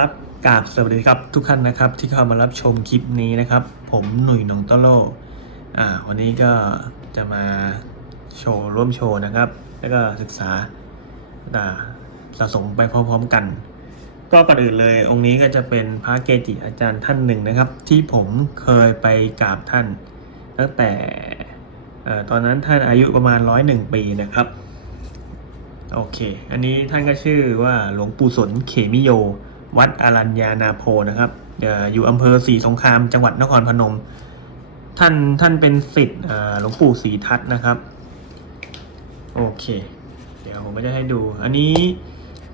ครับกาบสวัสดีครับทุกท่านนะครับที่เข้ามารับชมคลิปนี้นะครับ ผมหนุ่ยนองโตโลอ่าวันนี้ก็จะมาโชว์ร่วมโชว์นะครับ แล้วก็ศึกษาอ่าสะสมไปพร้อมๆกัน ก็ก่อนอื่นเลยองค์นี้ก็จะเป็นพระเกจิอาจารย์ท่านหนึ่งนะครับ ที่ผมเคยไปกราบท่าน ตั้งแต่ตอนนั้นท่านอายุประมาณร้อยหนึ่งปีนะครับโอเค อันนี้ท่านก็ชื่อว่าหลวงปู่สนเขมิโย วัดอารัญญานาโพนะครับอยู่อำเภอศรีสงครามจังหวัดนครพนม ท่านท่านเป็นศิษย์หลวงปู่ศรีทัตนะครับ โอเค เดี๋ยวผมก็จะให้ดู อันนี้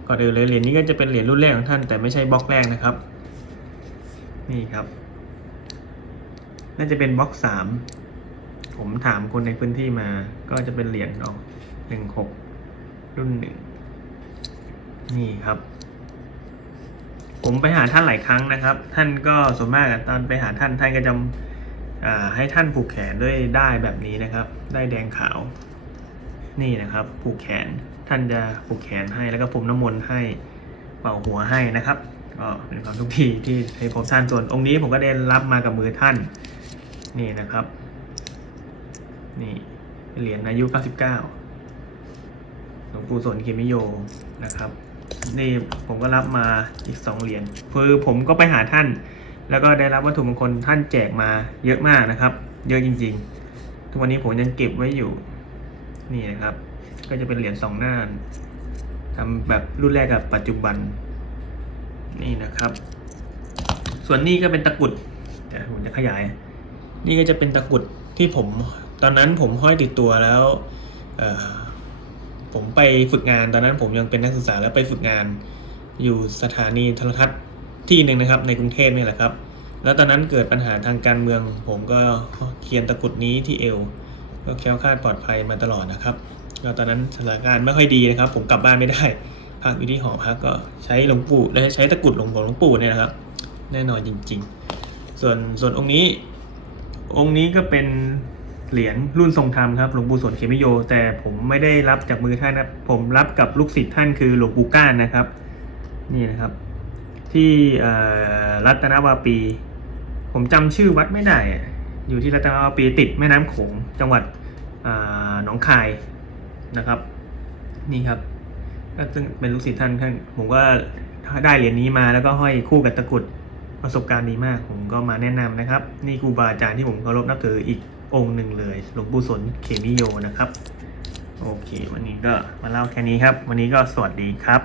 ก่อนอื่นเลยเหรียญนี้ก็จะเป็นเหรียญรุ่นแรกของท่านแต่ไม่ใช่บล็อกแรกนะครับ นี่ครับ น่าจะเป็นบล็อกสามผมถามคนในพื้นที่มา ก็จะเป็นเหรียญออกหนึ่งหกรุ่นหนึ่งนี่ครับ ผมไปหาท่านหลายครั้งนะครับ ท่านก็ส่วนมากตอนไปหาท่านท่านก็จะให้ท่านผูกแขนด้วยได้แบบนี้นะครับ ได้แดงขาว นี่นะครับ ผูกแขนท่านจะผูกแขนให้แล้วก็พรมน้ำมนต์ให้เป่าหัวให้นะครับก็เป็นความทุกทีที่ให้ผมท่านส่วนองค์นี้ผมก็ได้รับมากับมือท่าน นี่นะครับ นี่เป็นเหรียญอายุ 99หลวงปู่สนเขมิโยนะครับ นี่ผมก็รับมาอีกสองเหรียญคือผมก็ไปหาท่าน แล้วก็ได้รับวัตถุมงคลท่านแจกมาเยอะมากนะครับ เยอะจริง ๆ ทุกวันนี้ผมยังเก็บไว้อยู่ นี่นะครับ ก็จะเป็นเหรียญสองหน้าทำแบบรุ่นแรกกับปัจจุบัน นี่นะครับ ส่วนนี้ก็เป็นตะกรุดเดี๋ยวผมจะขยาย นี่ก็จะเป็นตะกรุดที่ผม ตอนนั้นผมห้อยติดตัวแล้ว เอ่อ ผมไปฝึกงานตอนนั้นผมยังเป็นนักศึกษาแล้วไปฝึกงานอยู่สถานีโทรทัศน์ที่หนึ่งนะครับในกรุงเทพนี่แหละครับ แล้วตอนนั้นเกิดปัญหาทางการเมือง ผมก็เขียนตะกุดนี้ที่เอว ก็แคล้วคลาดปลอดภัยมาตลอดนะครับแล้วตอนนั้นสถานการณ์ไม่ค่อยดีนะครับ ผมกลับบ้านไม่ได้พักอยู่ที่หอพักก็ใช้หลวงปู่และใช้ตะกุดหลวงของหลวงปู่เนี่ยนะครับ แน่นอนจริง ๆ ส่วนส่วนองค์นี้ องค์นี้ก็เป็น เหรียญรุ่นทรงธรรมครับหลวงปู่สนเขมิโย แต่ผมไม่ได้รับจากมือท่านนะผมรับกับลูกศิษย์ท่านคือหลวงปู่ก้านนะครับ นี่นะครับ ที่รัตนวาปี ผมจำชื่อวัดไม่ได้ อยู่ที่รัตนวาปีติดแม่น้ำโขงจังหวัดหนองคายนะครับ นี่ครับก็ซึ่งเป็นลูกศิษย์ท่านท่านผมก็ได้เหรียญนี้มาแล้วก็ห้อยคู่กับตะกรุดประสบการณ์ดีมาก ผมก็มาแนะนำนะครับ นี่ครูบาอาจารย์ที่ผมเคารพนับถืออีก องค์หนึ่งเลยหลวงปู่สนเคมิโยนะครับ โอเค วันนี้ก็มาเล่าแค่นี้ครับ วันนี้ก็สวัสดีครับ